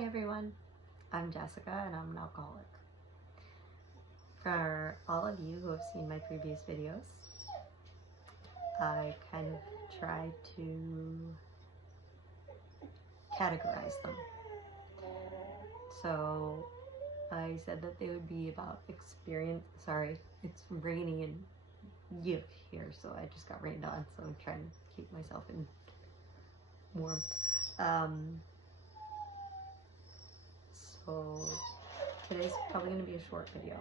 Hi everyone, I'm Jessica and I'm an alcoholic. For all of you who have seen my previous videos, I kind of tried to categorize them. So I said that they would be about experience. Sorry, it's raining in Yuk here, so I just got rained on, so I'm trying to keep myself in warmth. So today's probably going to be a short video,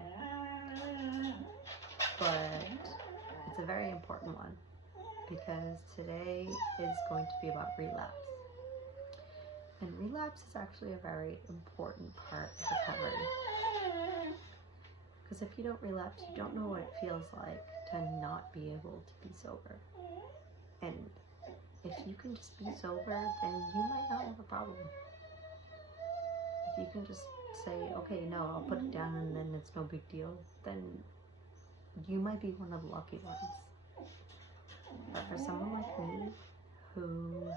but it's a very important one because today is going to be about relapse. And relapse is actually a very important part of recovery. Because if you don't relapse, you don't know what it feels like to not be able to be sober. And if you can just be sober, then you might not have a problem. If you can just say, okay, no, I'll put it down and then it's no big deal, then you might be one of the lucky ones. But for someone like me, who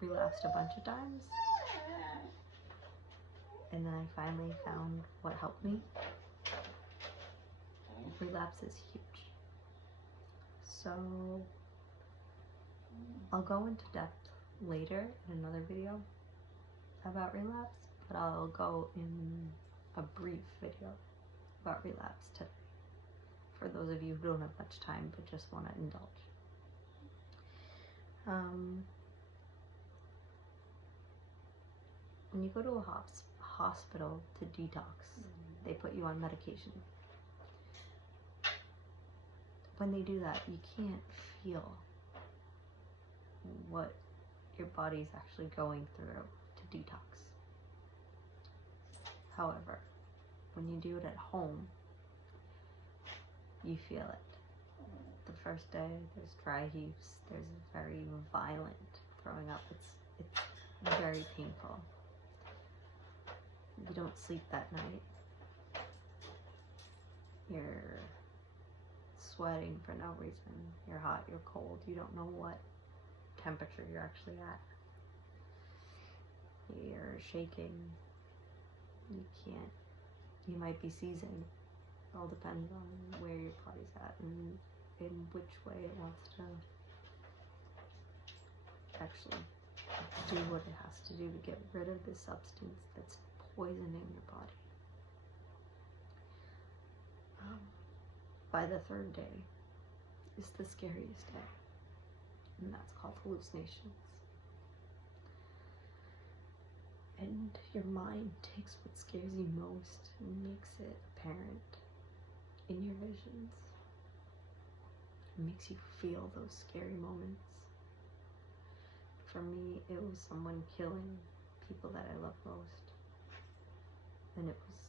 relapsed a bunch of times, and then I finally found what helped me, relapse is huge. So I'll go into depth later in another video about relapse, but I'll go in a brief video about relapse today for those of you who don't have much time but just want to indulge. When you go to a hospital to detox, they put you on medication. When they do that, you can't feel what your body's actually going through to detox. However, when you do it at home, you feel it. The first day, there's dry heaves, there's very violent throwing up. It's very painful. You don't sleep that night. You're sweating for no reason. You're hot, you're cold. You don't know what temperature you're actually at. You're shaking. You might be seizing. It all depends on where your body's at and in which way it wants to actually do what it has to do to get rid of this substance that's poisoning your body. By the third day is the scariest day, and that's called hallucinations. And your mind takes what scares you most and makes it apparent in your visions. It makes you feel those scary moments. For me, it was someone killing people that I love most. And it was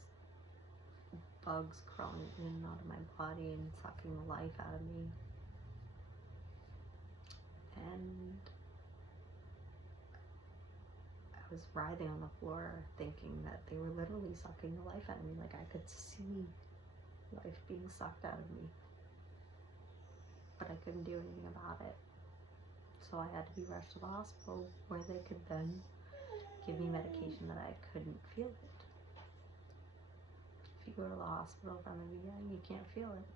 bugs crawling in and out of my body and sucking the life out of me. And I was writhing on the floor thinking that they were literally sucking the life out of me. Like I could see life being sucked out of me. But I couldn't do anything about it. So I had to be rushed to the hospital where they could then give me medication that I couldn't feel it. If you go to the hospital from the beginning, you can't feel it.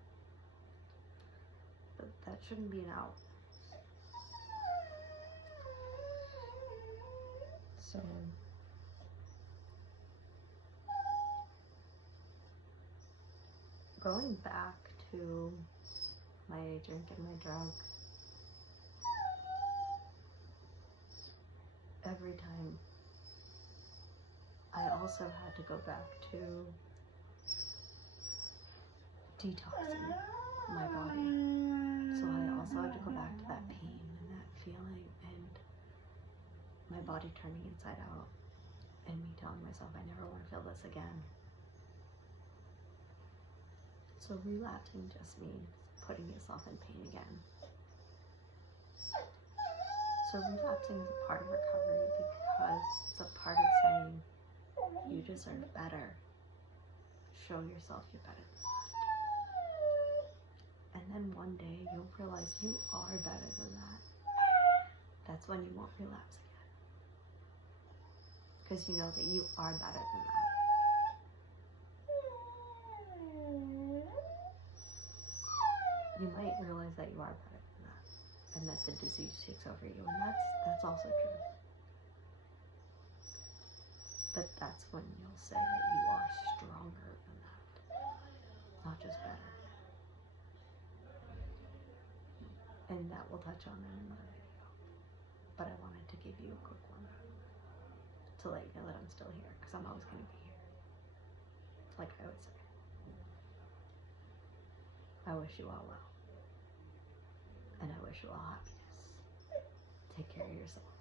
But that shouldn't be an out. So going back to my drink and my drug, every time I also had to go back to detoxing my body. So I also had to go back to that pain and that feeling and my body turning inside out and me telling myself I never want to feel this again. So relapsing just means putting yourself in pain again. So relapsing is a part of recovery because it's a part of saying you deserve better. Show yourself you're better than that. And then one day you'll realize you are better than that. That's when you won't relapse again. because you know that you are better than that. You might realize that you are better than that, and that the disease takes over you, and that's also true. But that's when you'll say that you are stronger than that, not just better. And that we'll touch on in another video. But I wanted to give you a quick one to let you know that I'm still here, because I'm always going to be here. Like I would say. I wish you all well. And I wish you all happiness. Take care of yourselves.